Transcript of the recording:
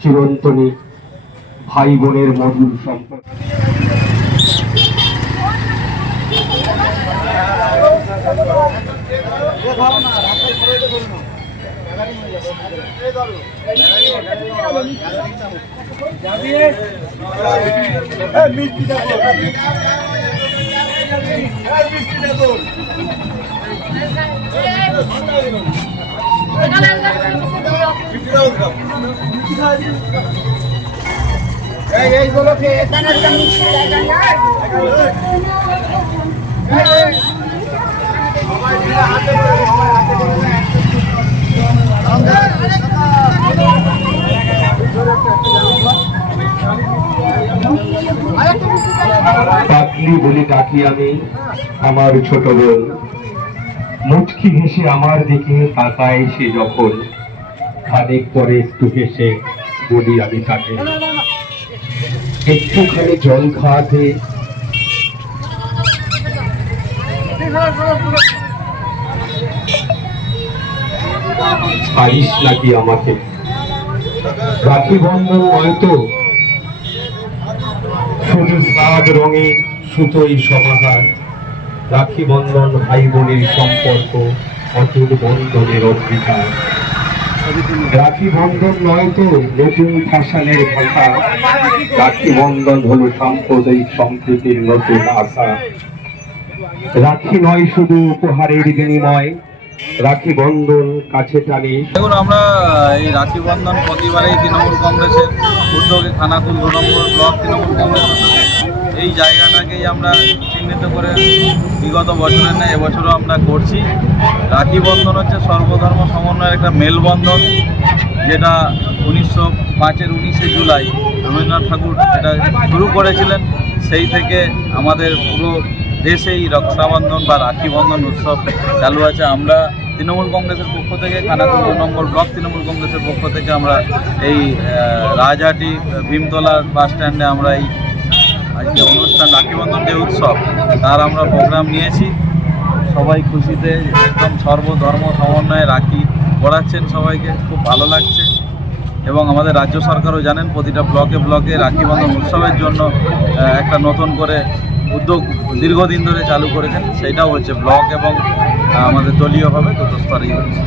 চিরন্তনী ভাই বোনের মধুর সম্পর্ক পাগলি বলে ডাকি আমি আমার ছোট বোন। মুচকি হেসে আমার দিকে তাকায় সে যখন। খানিক পরে একটু হেসে বলি আমি তাকে, একটুখানি জল খাওয়াতে পারিস নাকি আমাকে? রাখি বন্ধন হয়তো শুধু সাদ রঙে সুতোই সমাহার। রাখি বন্ধন ভাই বোনের সম্পর্ক অটুট বন্ধনের অধিকার রাখি বন্ধন নয় তো নতুন ফ্যাশনের ভাষা। রাখি বন্ধন হলো সাম্প্রদায়িক সম্প্রীতির নতুন আশা। রাখি নয় শুধু উপহারের বিনিময়, রাখি বন্ধন কাছে টানে। দেখুন, আমরা এই রাখি বন্ধন প্রতিবারেই তৃণমূল কংগ্রেসের উদ্যোগে খানাকুল দু নম্বর ব্লক, তৃণমূল কংগ্রেস এই জায়গাটাকেই আমরা চিহ্নিত করে বিগত বছরের নেই এবছরও আমরা করছি। রাখি বন্ধন হচ্ছে সর্বধর্ম সমন্বয়ের একটা মেলবন্ধন, যেটা উনিশশো পাঁচের উনিশে জুলাই রবীন্দ্রনাথ ঠাকুর এটা শুরু করেছিলেন। সেই থেকে আমাদের পুরো দেশেই রক্ষাবন্ধন বা রাখি বন্ধন উৎসব চালু আছে। আমরা তৃণমূল কংগ্রেসের পক্ষ থেকে খানাকুল দু নম্বর ব্লক তৃণমূল কংগ্রেসের পক্ষ থেকে আমরা এই রাজহাটি ভীমতলা বাস স্ট্যান্ডে আমরা এই আজকে অনুষ্ঠান রাখি বন্ধন যে উৎসব, তার আমরা প্রোগ্রাম নিয়েছি। সবাই খুশিতে একদম সর্বধর্ম সমন্বয়ে রাখি পড়াচ্ছেন সবাইকে, খুব ভালো লাগছে। এবং আমাদের রাজ্য সরকারও জানেন, প্রতিটা ব্লকে ব্লকে রাখি বন্ধন উৎসবের জন্য একটা নতুন করে উদ্যোগ দীর্ঘদিন ধরে চালু করেছেন। সেটাও হচ্ছে ব্লক এবং আমাদের দলীয়ভাবে দুটো স্তরেই হচ্ছে।